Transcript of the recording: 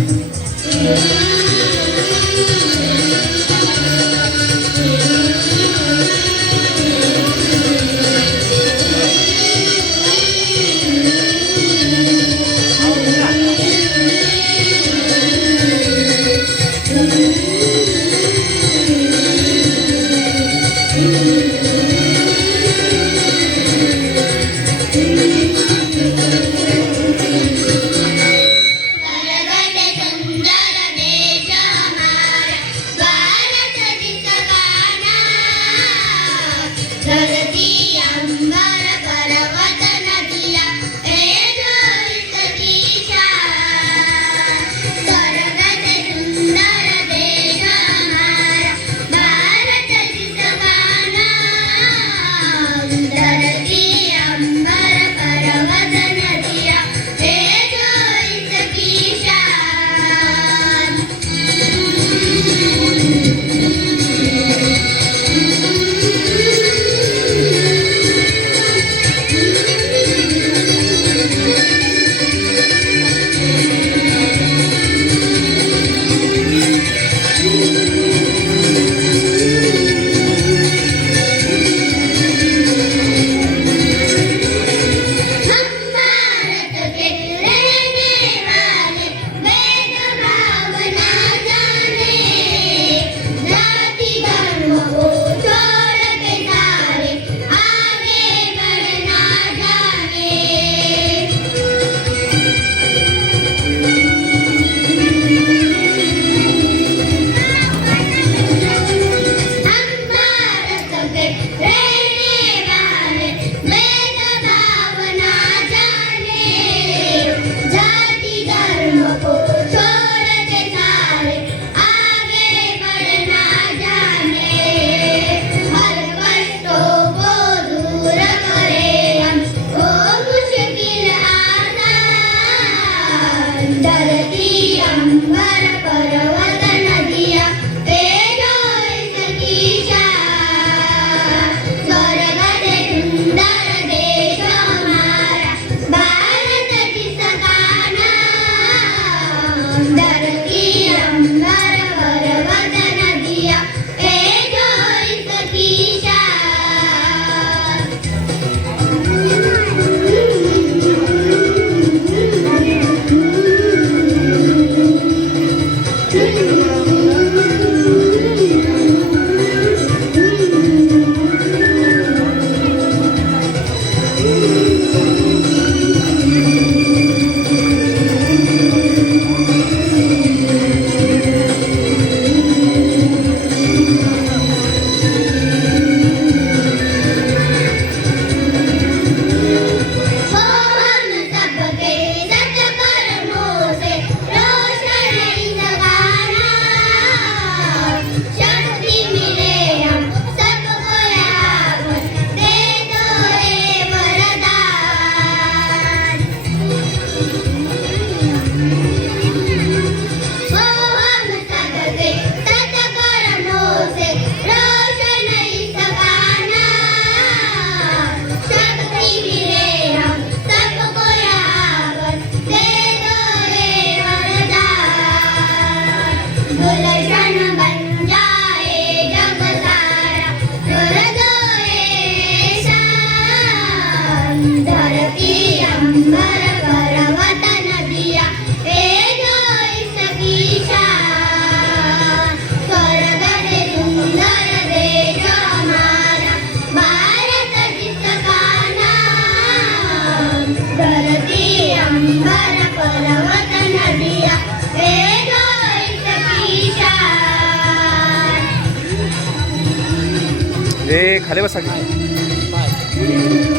Yeah. हे खाली बसा की. बाय